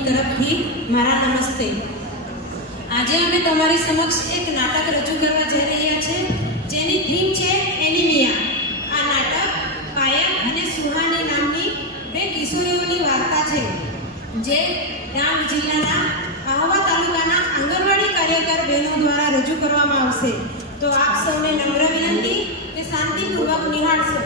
તરફથી મારા નમસ્તે. આજે અમે તમારી સમક્ષ એક નાટક રજૂ કરવા જઈ રહ્યા છે જેની થીમ છે એનિમિયા આ નાટક પાયલ અને સુહાની નામની બે વાર્તા છે. જે ડાંગ જિલ્લાના આહવા તાલુકાના આંગણવાડી કાર્યકર બહેનો દ્વારા રજૂ કરવામાં આવશે. તો આપ સૌને નમ્ર વિનંતી કે શાંતિપૂર્વક નિહાળશો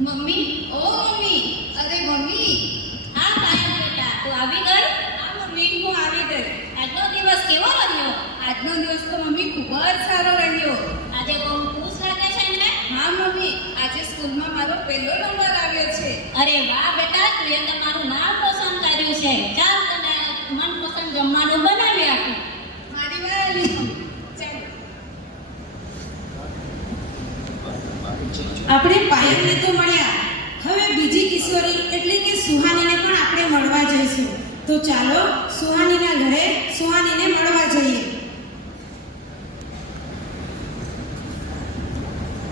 મમ્મી ઓ મમ્મી અરે મમ્મી હા પાયલ બેટા તું આવી ગઈ હા મમ્મી હું આવી ગઈ આજનો દિવસ કેવો રહ્યો આજનો દિવસ તો મમ્મી ખૂબ જ સારો રહ્યો આજે બહુ ખુશ લાગે છે ને હા મમ્મી. આજે સ્કૂલમાં મારો પહેલો નંબર આવ્યો છે. અરે વાહ બેટા તું એ તમારું નામ રોશન કર્યું છે. ચાલ તને મનપસંદ જમવાનું બનાવી આપું. મારી વાલી. આપણે પાયલને તો મળ્યા. હવે બીજી કિશોરી એટલે કે સુહાનીને પણ આપણે મળવા જઈશું. તો ચાલો સુહાનીના ઘરે સુહાનીને મળવા જઈએ.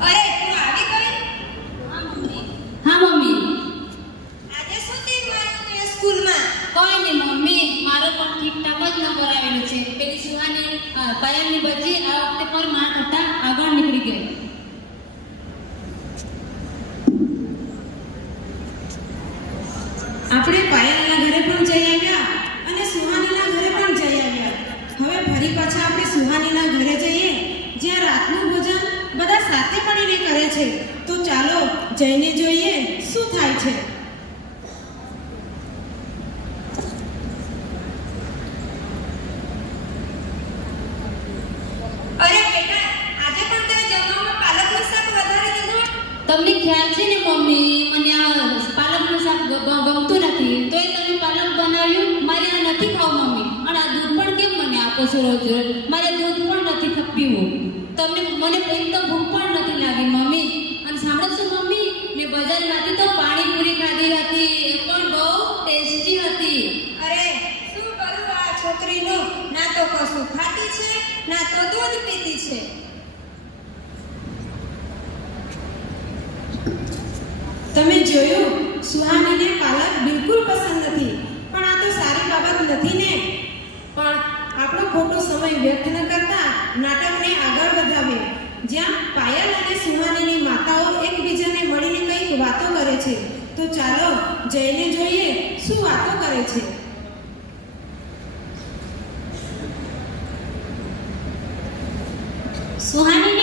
અરે તું આવી ગઈ હા મમ્મી હા મમ્મી આજે શું તે મારું તે સ્કૂલમાં કોઈ નહીં મમ્મી મારો પણ ઠીકઠાક જ નંબર આવેલો છે પેલી સુહાની અ, પાયલની બચ્ચી આ વખતે પણ મારા કરતાં આગળ નીકળી ગઈ આપણે પાયલના ઘરે પણ જઈ આવ્યા અને સુહાનીના ઘરે પણ જઈ આવ્યા હવે પાછા આપણે સુહાનીના ઘરે જઈએ જ્યાં રાતનું ભોજન બધા સાથે મળીને કરે છે. તો ચાલો જઈને જોઈએ શું થાય છે. તમને ખ્યાલ છે ને મમ્મી? રોજ રોજ મારે દૂધ પણ નથી ખ- પીવું તમને મને એક તો ભૂખ પણ નથી લાગી મમ્મી. અને સાંભળો છો મમ્મી? મેં બજારમાંથી તો પાણીપુરી ખાધી હતી. એ પણ બહુ ટેસ્ટી હતી. અરે શું કરું આ છોકરીનું? ના તો કશું ખાતી છે ના તો દૂધ પીતી છે. તમે જોયું? સુહાનીને પાલક બિલકુલ પસંદ નથી. પણ આ તો સારી બાબત નથી ને? પણ ખોટો સમય વ્યર્થ ન કરતા નાટકને આગળ વધાવીએ. જ્યાં પાયલ અને સુહાનીની માતાઓ એકબીજાને મળીને કંઈક વાતો કરે છે. તો ચાલો જઈને જોઈએ શું વાતો કરે છે. સુહાનીની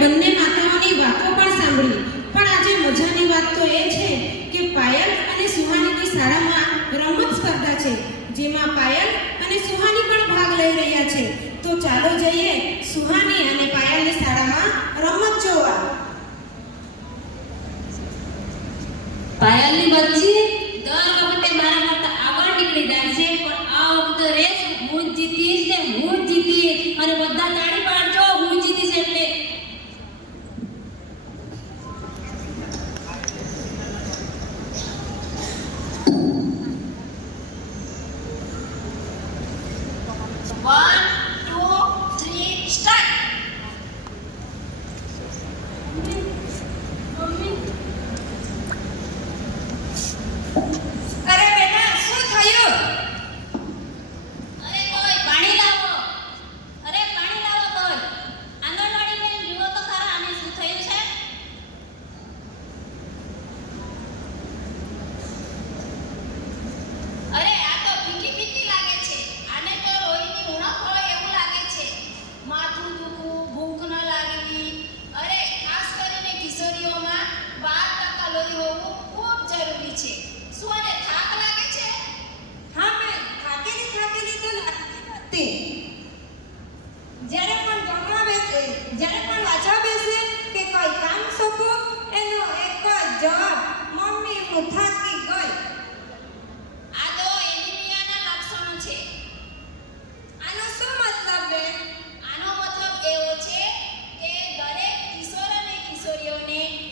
બંને માતાઓની વાતો પણ સાંભળી. પણ આજે મજાની વાત તો એ છે કે પાયલ અને સુહાનીની શાળામાં રમત સ્પર્ધા છે, જેમાં પાયલ અને સુહાની પણ ભાગ લઈ રહ્યા છે. તો ચાલો જઈએ સુહાની અને પાયલની શાળામાં રમત જોવા. પાયલની બચ્ચી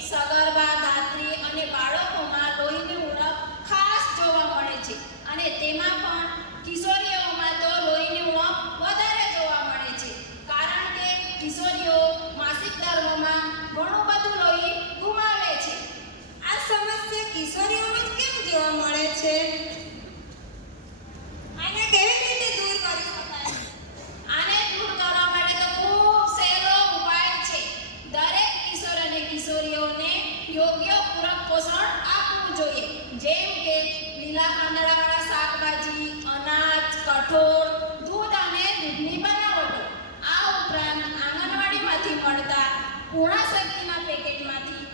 saga યોગ્ય પૂરક પોષણ આપવું જોઈએ. જેમ કે લીલા પાંદડાવાળા શાકભાજી, અનાજ, કઠોળ, દૂધ અને દૂધની બનાવટો. આ ઉપરાંત આંગણવાડીમાંથી મળતા પૂર્ણા શક્તિના પેકેટમાંથી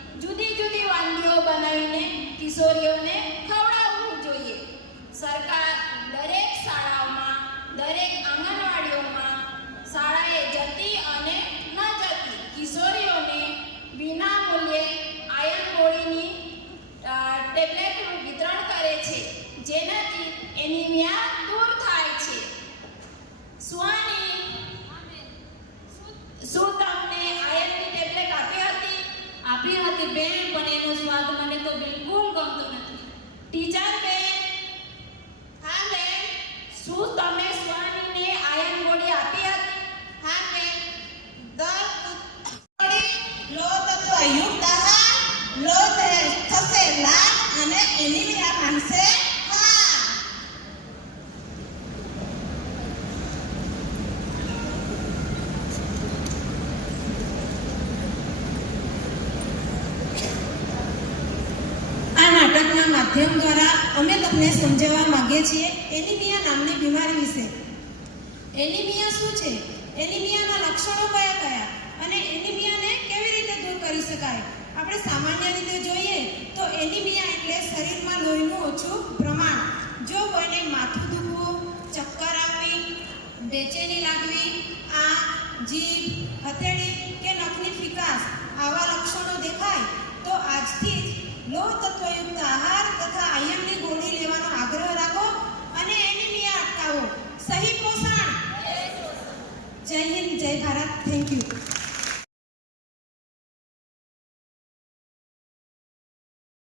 અને એનિમિયા માનશે હા આ નાટકના માધ્યમ દ્વારા અમે તમને સમજાવવા માંગીએ છીએ એનિમિયા નામની બીમારી વિશે. એનિમિયા શું છે? એનિમિયાના લક્ષણો કયા કયા? અને એનિમિયાને કેવી રીતે દૂર કરી શકાય? આપણે સામાન્ય રીતે જોઈએ તો એની તત્વયુક્ત આહાર તથા આયનની ગોળી લેવાનો આગ્રહ રાખો અને એનિમિયા અટકાવો. સહી પોષણ. જય હિન્દ, જય ભારત. Thank you